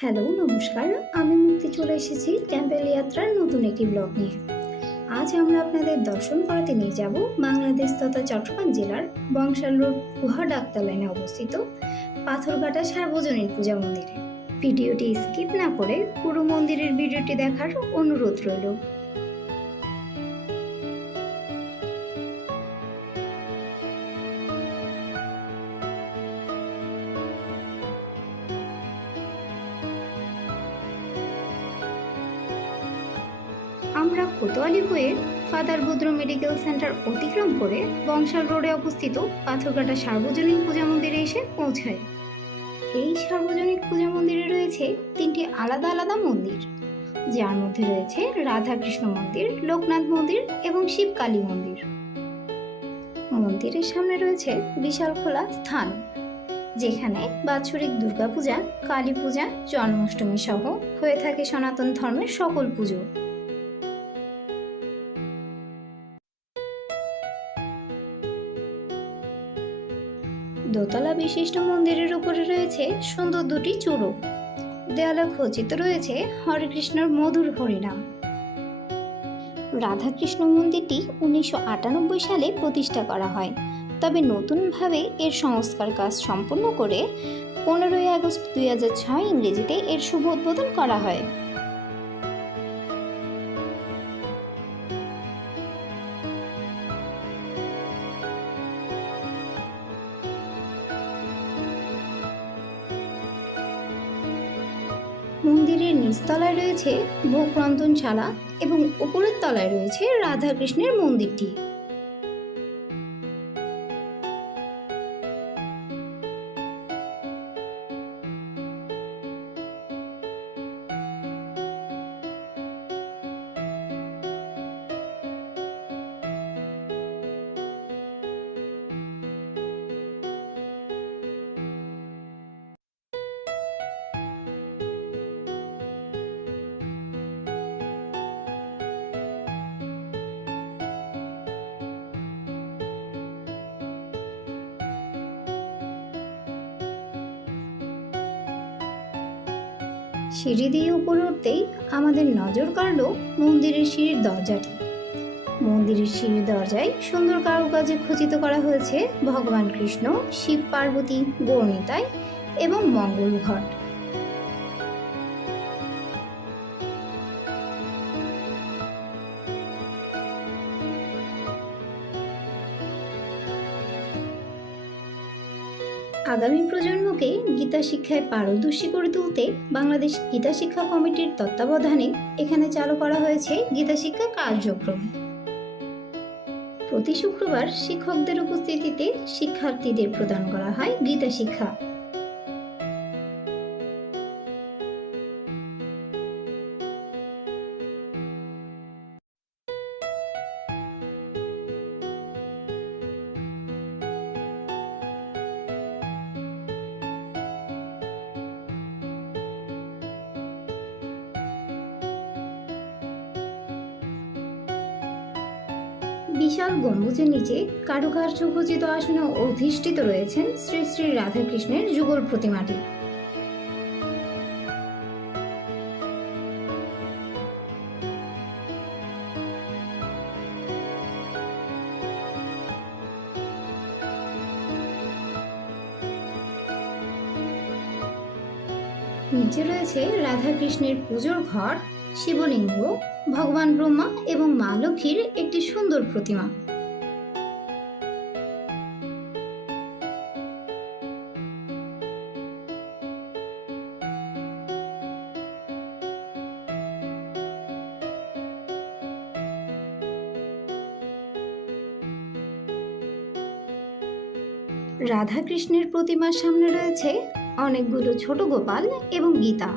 Hello, নমস্কার। আমি মুক্তি চলে এসেছি টেম্পেল যাত্রার নতুন একটি ব্লগ নিয়ে। আজ আমরা আপনাদের দর্শন করাতে নিয়ে যাব বাংলাদেশ তথা চট্টগ্রাম জেলার বংশাল রোড গুহা ডাক্তার লাইনে অবস্থিত পাথরঘাটা সার্বজনীন পূজা মন্দিরে। ভিডিওটি স্কিপ না করে পুরো মন্দিরের ভিডিওটি দেখার অনুরোধ রইল। কোতোয়ালি হয়ে ফাদার বুদ্র মেডিকেল সেন্টার অতিক্রম করে বংশাল রোডে অবস্থিত পাথরঘাটা সার্বজনীন পূজা মন্দিরে এসে পৌঁছায়। এই সার্বজনীন পূজা মন্দিরে রয়েছে তিনটি আলাদা আলাদা মন্দির। যার মধ্যে রয়েছে রাধাকৃষ্ণ মন্দির, লোকনাথ মন্দির এবং শিব কালী মন্দির। মন্দিরের সামনে রয়েছে বিশাল খোলা স্থান, যেখানে বাৎসরিক দুর্গাপূজা কালী পূজা জন্মাষ্টমী সহ হয়ে থাকে সনাতন ধর্মের সকল পুজো। দোতলা বিশিষ্ট মন্দিরের উপরে রয়েছে সুন্দর দুটি চূড়ো। দেয়ালে খচিত রয়েছে হরে কৃষ্ণর মধুর হরিনাম। রাধাকৃষ্ণ মন্দিরটি উনিশশো আটানব্বই সালে প্রতিষ্ঠা করা হয়। তবে নতুনভাবে এর সংস্কার কাজ সম্পন্ন করে পনেরোই আগস্ট দুই হাজার ছয় ইংরেজিতে এর শুভ উদ্বোধন করা হয়। মন্দিরের নিচতলায় রয়েছে ভোগ রন্ধনশালা এবং উপরের তলায় রয়েছে রাধাকৃষ্ণের মন্দিরটি। সিঁড়ি দিয়ে উপরে উঠতেই আমাদের নজর কাড়ল মন্দিরের সিঁড়ির দরজাটি। মন্দিরের সিঁড়ির দরজায় সুন্দর কারুকাজে খচিত করা হয়েছে ভগবান কৃষ্ণ, শিব পার্বতী বর্ণিতায় এবং মঙ্গল ঘট। আগামী প্রজন্মকে গীতা শিক্ষায় পারদর্শী করে তুলতে বাংলাদেশ গীতা শিক্ষা কমিটির তত্ত্বাবধানে এখানে চালু করা হয়েছে গীতা শিক্ষা কার্যক্রম। প্রতি শুক্রবার শিক্ষকদের উপস্থিতিতে শিক্ষার্থীদের প্রদান করা হয় গীতা শিক্ষা। বিশাল গম্বুজের নিচে কারুকার্য খচিত আসনে অধিষ্ঠিত রয়েছেন শ্রী শ্রী রাধাকৃষ্ণের যুগল প্রতিমাটি। নিচে রয়েছে রাধাকৃষ্ণের পুজোর ঘর, শিবলিঙ্গ ভগবান ব্রহ্মা এবং মা লক্ষ্মীর একটি সুন্দর প্রতিমা। রাধাকৃষ্ণের প্রতিমার সামনে রয়েছে অনেকগুলো ছোট গোপাল এবং গীতা।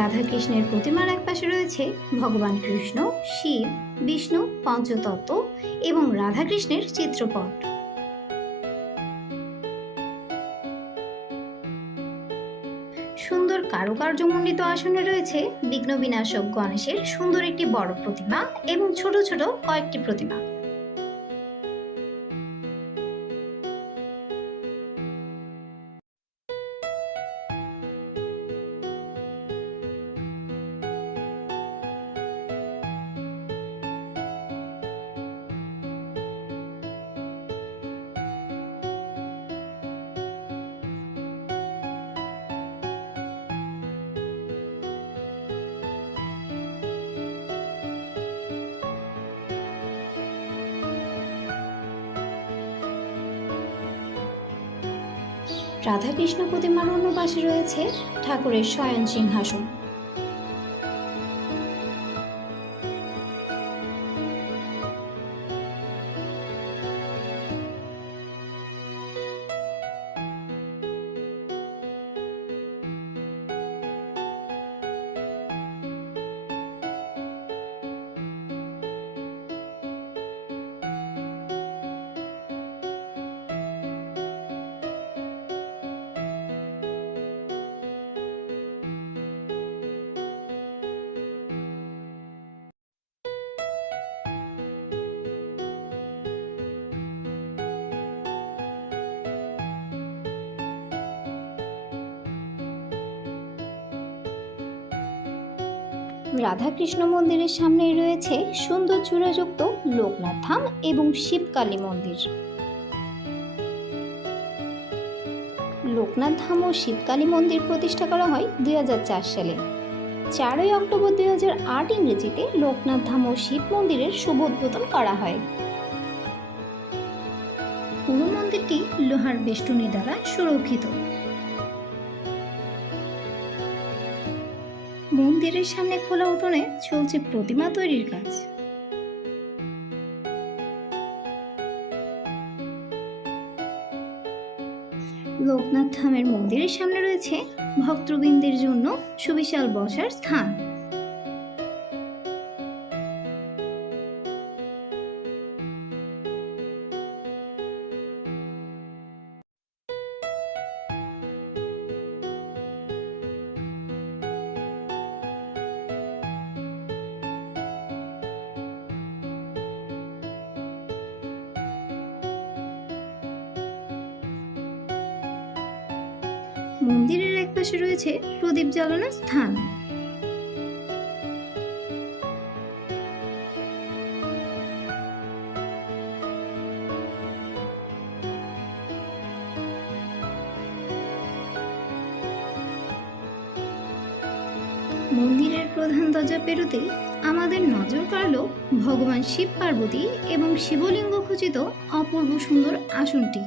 রাধাকৃষ্ণের প্রতিমার একপাশে রয়েছে ভগবান কৃষ্ণ, শিব, বিষ্ণু, পঞ্চতত্ত্ব এবং রাধাকৃষ্ণের চিত্রপট। সুন্দর কারুকার্যমণ্ডিত আসনে রয়েছে বিঘ্ন বিনাশক গণেশের সুন্দর একটি বড় প্রতিমা এবং ছোট ছোট কয়েকটি প্রতিমা। রাধাকৃষ্ণ প্রতিমার অন্য পাশে রয়েছে ঠাকুরের শয়ন সিংহাসন রাধাকৃষ্ণ মন্দিরের সামনেই রয়েছে সুন্দর চূড়াযুক্ত লোকনাথ ধাম এবং শিবকালী মন্দির। লোকনাথ ধাম ও শিবকালী মন্দির প্রতিষ্ঠা করা হয় দুই হাজার চার সালে। চারই অক্টোবর দুই আট ইংরেজিতে লোকনাথ ধাম ও শিব মন্দিরের শুভ উদ্বোধন করা হয়। পুরো মন্দিরটি লোহার বেষ্টনী দ্বারা সুরক্ষিত। মন্দিরের সামনে খোলা উঠোনে চলছে প্রতিমা তৈরির কাজ। লোকনাথ ধামের মন্দিরের সামনে রয়েছে ভক্তবৃন্দের জন্য সুবিশাল বসার স্থান। মন্দিরের একপাশে রয়েছে প্রদীপ জ্বালানোর স্থান। মন্দিরের প্রধান দরজা পেরোতেই আমাদের নজর কাড়ল ভগবান শিব পার্বতী এবং শিবলিঙ্গ খচিত অপূর্ব সুন্দর আসনটি।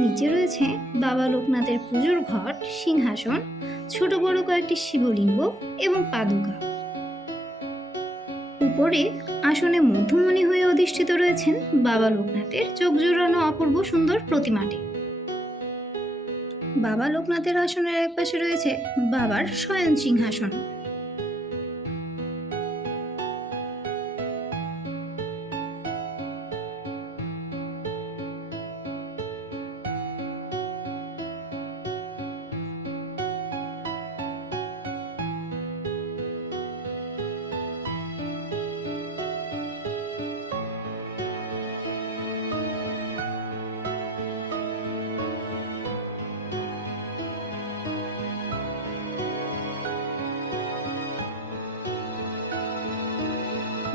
নিচে রয়েছে বাবা লোকনাথের পুজোর ঘট, সিংহাসন, ছোট বড় কয়েকটি শিবলিঙ্গ এবং পাদুকা। উপরে আসনে মধ্যমণি হয়ে অধিষ্ঠিত রয়েছেন বাবা লোকনাথের চোখ জোড়ানো অপূর্ব সুন্দর প্রতিমাটি। বাবা লোকনাথের আসনের একপাশে রয়েছে বাবার শয়ন সিংহাসন।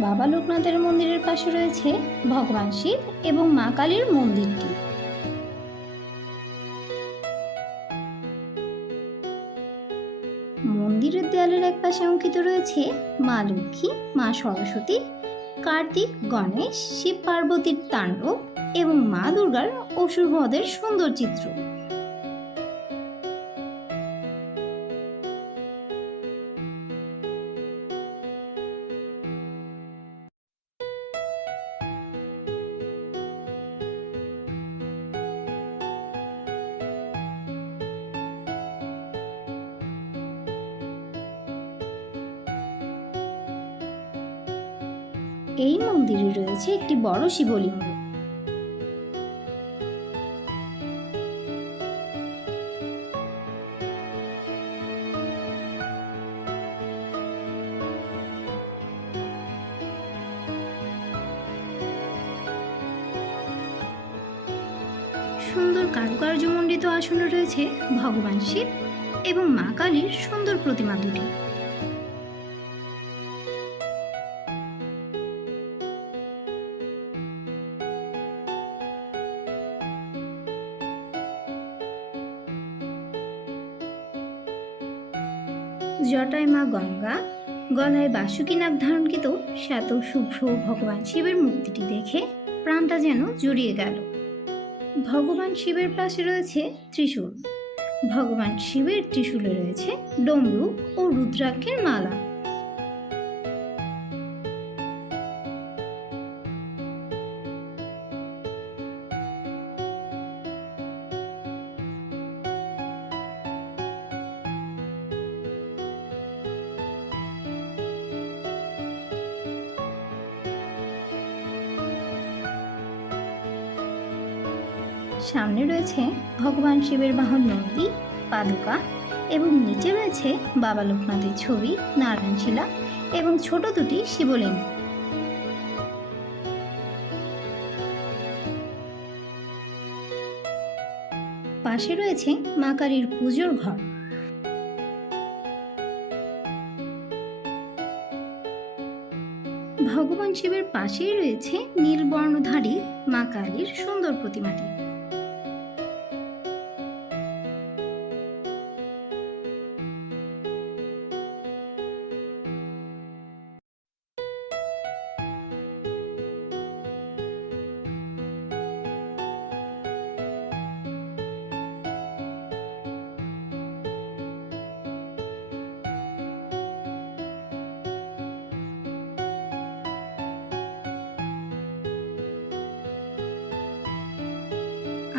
বাবা লোকনাথের মন্দিরের পাশে রয়েছে ভগবান শিব এবং মা কালীর মন্দিরটি। মন্দিরের দেয়ালের এক পাশে অঙ্কিত রয়েছে মা লক্ষ্মী, মা সরস্বতী, কার্তিক, গণেশ, শিব পার্বতীর তাণ্ডব এবং মা দুর্গার অসুরবধের সুন্দর চিত্র। এই মন্দিরে রয়েছে একটি বড় শিবলিঙ্গ। সুন্দর কারুকার্যমণ্ডিত আসনে রয়েছে ভগবান শিব এবং মা কালীর সুন্দর প্রতিমা দুটি। জটায় মা গঙ্গা, গলায় বাসুকী ধারণকৃত শ্বেত শুভ্র ভগবান শিবের মূর্তিটি দেখে প্রাণটা যেন জুড়িয়ে গেল। ভগবান শিবের পাশে রয়েছে ত্রিশূল। ভগবান শিবের ত্রিশূলে রয়েছে ডমরু ও রুদ্রাক্ষের মালা। সামনে রয়েছে ভগবান শিবের বাহন নন্দী পাদুকা এবং নিচে রয়েছে বাবা লোকনাথের ছবি নারায়ণশিলা এবং ছোট দুটি শিবলিঙ্গ। পাশে রয়েছে মা কালীর পুজোর ঘর। ভগবান শিবের পাশেই রয়েছে নীলবর্ণধারী মা কালীর সুন্দর প্রতিমাটি।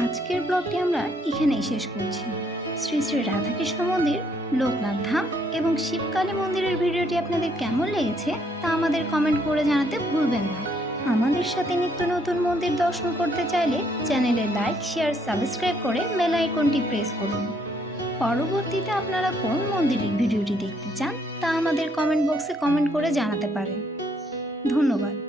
আজকের ব্লগটি আমরা এখানেই শেষ করছি। শ্রী শ্রী রাধাকৃষ্ণ মন্দির, লোকনাথ ধাম এবং শিবকালী মন্দিরের ভিডিওটি আপনাদের কেমন লেগেছে তা আমাদের কমেন্ট করে জানাতে ভুলবেন না। আমাদের সাথে নিত্য নতুন মন্দির দর্শন করতে চাইলে চ্যানেলে লাইক, শেয়ার, সাবস্ক্রাইব করে বেল আইকনটি প্রেস করুন। পরবর্তীতে আপনারা কোন মন্দিরের ভিডিওটি দেখতে চান তা আমাদের কমেন্ট বক্সে কমেন্ট করে জানাতে পারেন। ধন্যবাদ।